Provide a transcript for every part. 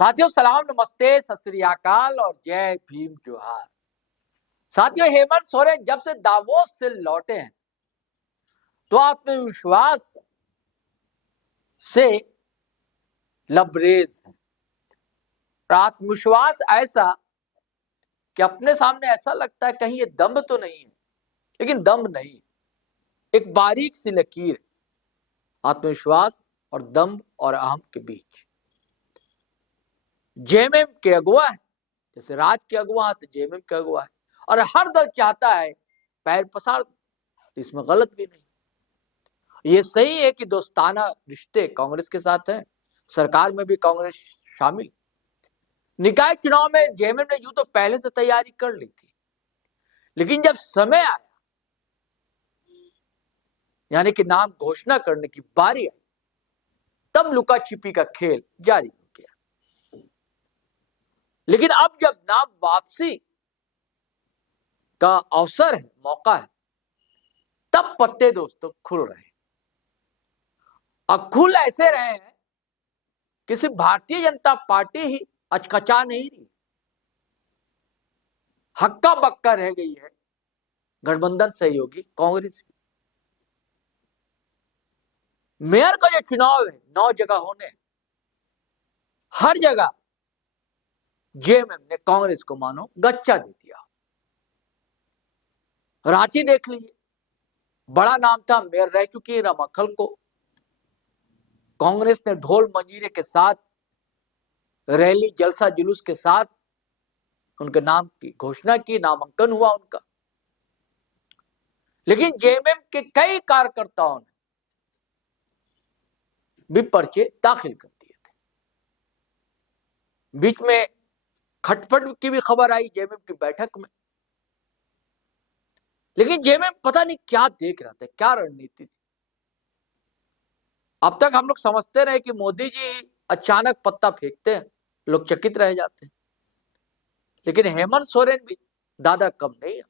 साथियों सलाम, नमस्ते, सत श्री अकाल और जय भीम जोहार। साथियों, हेमंत सोरेन जब से दावोस से लौटे हैं तो आत्मविश्वास से लबरेज है। आत्मविश्वास ऐसा कि अपने सामने ऐसा लगता है कहीं ये दम तो नहीं है, लेकिन दम नहीं, एक बारीक सी लकीर आत्मविश्वास और दम और अहम के बीच। जेएमएम के अगुवा है, जैसे राज के अगुवा है तो जेएमएम के अगुवा है, और हर दल चाहता है पैर पसार, तो इसमें गलत भी नहीं। ये सही है कि दोस्ताना रिश्ते कांग्रेस के साथ हैं, सरकार में भी कांग्रेस शामिल। निकाय चुनाव में जेएमएम ने यूं तो पहले से तैयारी कर ली थी, लेकिन जब समय आया यानी कि नाम घोषणा करने की बारी आई, तब लुका छिपी का खेल जारी हो गया। लेकिन अब जब नाम वापसी का अवसर है, मौका है, तब पत्ते दोस्तों खुल रहे हैं। और खुल ऐसे रहे हैं कि सिर्फ भारतीय जनता पार्टी ही अचकचा नहीं रही, हक्का बक्का रह गई है गठबंधन सहयोगी कांग्रेस भी। मेयर का जो चुनाव है 9 जगह होने, हर जगह जेएमएम ने कांग्रेस को मानो गच्चा दे दिया। रांची देख लीजिए, बड़ा नाम था, मेयर रह चुकी है रमा खलको। कांग्रेस ने ढोल मंजीरे के साथ, रैली जलसा जुलूस के साथ उनके नाम की घोषणा की, नामांकन हुआ उनका। लेकिन जेएमएम के कई कार्यकर्ताओं ने भी पर्चे दाखिल कर दिए थे। बीच में खटपट की भी खबर आई जेएमएम की बैठक में, लेकिन जेएमएम पता नहीं क्या देख रहा था, क्या रणनीति थी। अब तक हम लोग समझते रहे कि मोदी जी अचानक पत्ता फेंकते हैं, लोग चकित रह जाते हैं, लेकिन हेमंत सोरेन भी दादा कम नहीं है।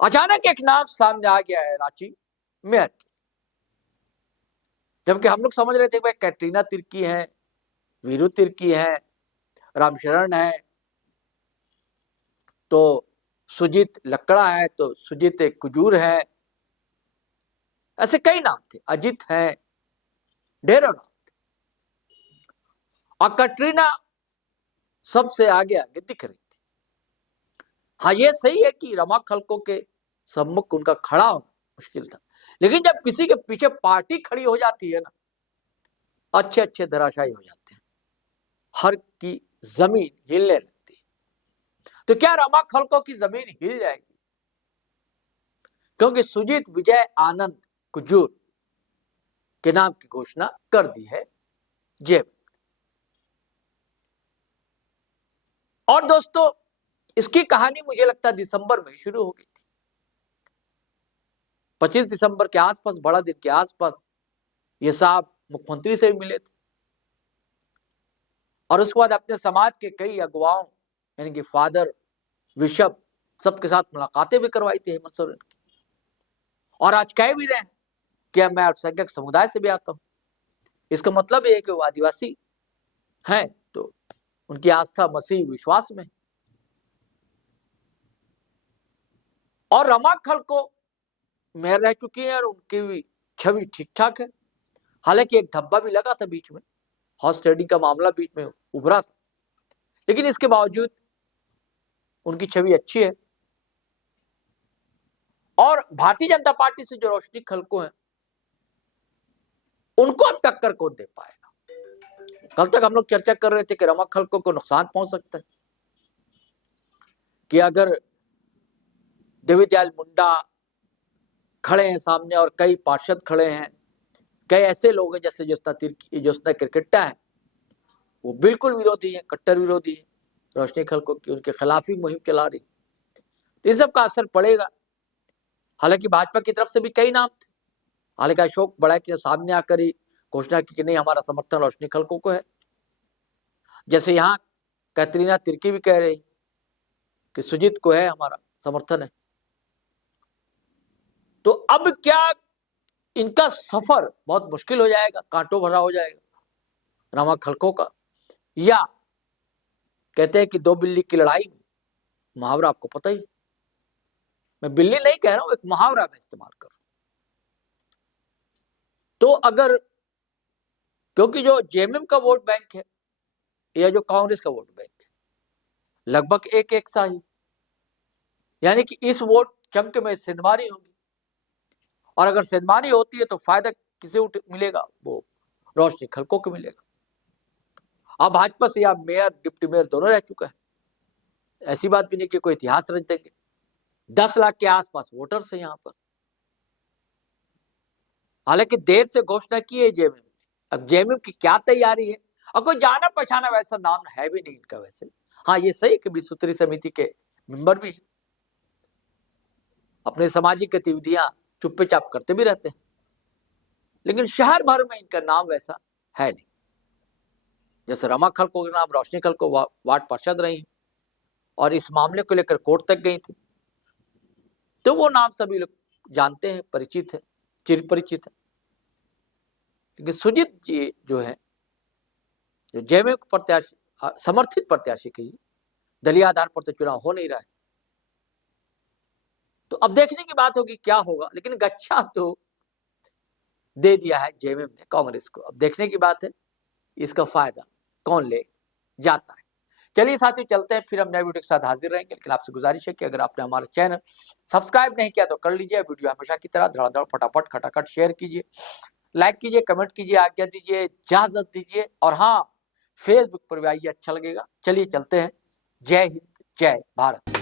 अचानक एक नाम सामने आ गया है रांची मेयर की, जबकि हम लोग समझ रहे थे भाई कैटरीना तिर्की है, वीरू तिर्की है, रामशरण है, तो सुजीत लकड़ा है, तो सुजीत कुजूर है, ऐसे कई नाम थे, अजित है, ढेरों नाम थे। और कैटरीना सबसे आगे आगे दिख रही थी। हाँ, ये सही है कि रमा खलको के सम्मुख उनका खड़ा होना मुश्किल था, लेकिन जब किसी के पीछे पार्टी खड़ी हो जाती है ना, अच्छे अच्छे धराशायी हो जाते हैं, हर की जमीन हिलने लगती है। तो क्या रमा खलको की जमीन हिल जाएगी? क्योंकि सुजीत विजय आनंद कुजूर के नाम की घोषणा कर दी है जेएमएम। और दोस्तों, इसकी कहानी मुझे लगता है दिसंबर में शुरू हो गई थी। 25 दिसंबर के आसपास, बड़ा दिन के आसपास, ये साहब मुख्यमंत्री से भी मिले थे, और उसके बाद अपने समाज के कई अगुवाओं यानी कि फादर, बिशप, सबके साथ मुलाकातें भी करवाई थी हेमंत सोरेन की। और आज कह भी रहे हैं कि मैं अल्पसंख्यक समुदाय से भी आता हूं। इसका मतलब ये है कि वो आदिवासी हैं, तो उनकी आस्था मसीह विश्वास में। और रमा खलको मेयर रह चुकी है और उनकी भी छवि ठीक ठाक है। हालांकि एक धब्बा भी लगा था बीच में, हॉर्स ट्रेडिंग का मामला बीच में उभरा था, लेकिन इसके बावजूद उनकी छवि अच्छी है। और भारतीय जनता पार्टी से जो रोशनी खलको है, उनको अब टक्कर कौन दे पाएगा? कल तक हम लोग चर्चा कर रहे थे कि रमा खलको को नुकसान पहुंच सकता है, कि अगर देवीदयाल मुंडा खड़े हैं सामने और कई पार्षद खड़े हैं, कई ऐसे लोग हैं जैसे ज्योत्सना किरकिट्टा है, वो बिल्कुल विरोधी है, कट्टर विरोधी है रोशनी खलको की, उनके खिलाफ ही मुहिम चला रही, तो इन सब का असर पड़ेगा। हालांकि भाजपा की तरफ से भी कई नाम थे, हालांकि अशोक बड़ा ने सामने आकर ही घोषणा की कि नहीं, हमारा समर्थन रोशनी खलको को है। जैसे यहाँ कैटरीना तिर्की भी कह रही कि सुजीत को है, हमारा समर्थन है। तो अब क्या इनका सफर बहुत मुश्किल हो जाएगा, कांटों भरा हो जाएगा रमा खलको का, या कहते हैं कि दो बिल्ली की लड़ाई में, मुहावरा आपको पता ही, मैं बिल्ली नहीं कह रहा हूं, एक मुहावरा मैं इस्तेमाल कर रहा हूं। तो अगर, क्योंकि जो जेएमएम का वोट बैंक है या जो कांग्रेस का वोट बैंक है लगभग एक एक सा ही, यानी कि इस वोट चंक में सिंधमारी होगी, और अगर सिंधमारी होती है तो फायदा किसे मिलेगा, वो रोशनी खलको को मिलेगा। अब भाजपा से आप मेयर डिप्टी मेयर दोनों रह चुका है, ऐसी बात भी नहीं कि कोई इतिहास रच देंगे। 10 लाख के आसपास वोटर्स है यहाँ पर, हालांकि देर से घोषणा की है जेएमएम। अब जेएमएम की क्या तैयारी है, और कोई जाना पहचाना वैसा नाम है भी नहीं इनका वैसे। हाँ ये सही कि 20 सूत्री समिति के मेंबर भी है, अपने सामाजिक गतिविधियां चुप्पे चाप करते भी रहते हैं, लेकिन शहर भर में इनका नाम वैसा है नहीं। जैसे रमा खलको का नाम, रोशनी खलको वार्ड पार्षद रही और इस मामले को लेकर कोर्ट तक गई थी, तो वो नाम सभी लोग जानते हैं, परिचित है, चिर परिचित है। लेकिन सुजीत जी जो है, जो जेएमएम प्रत्याशी, समर्थित प्रत्याशी की दलीय आधार पर तो चुनाव हो नहीं रहा है, तो अब देखने की बात होगी क्या होगा। लेकिन गच्छा तो दे दिया है जेएमएम ने कांग्रेस को, अब देखने की बात है इसका फायदा कौन ले जाता है। चलिए साथियों चलते हैं, फिर हम नए वीडियो के साथ हाजिर रहेंगे। लेकिन आपसे गुजारिश है कि अगर आपने हमारा चैनल सब्सक्राइब नहीं किया तो कर लीजिए। वीडियो हमेशा की तरह धड़ाधड़ फटाफट खटाखट शेयर कीजिए, लाइक कीजिए, कमेंट कीजिए, आज्ञा दीजिए, इजाजत दीजिए, और हाँ फेसबुक पर भी आइए, अच्छा लगेगा। चलिए चलते हैं। जय हिंद, जय भारत।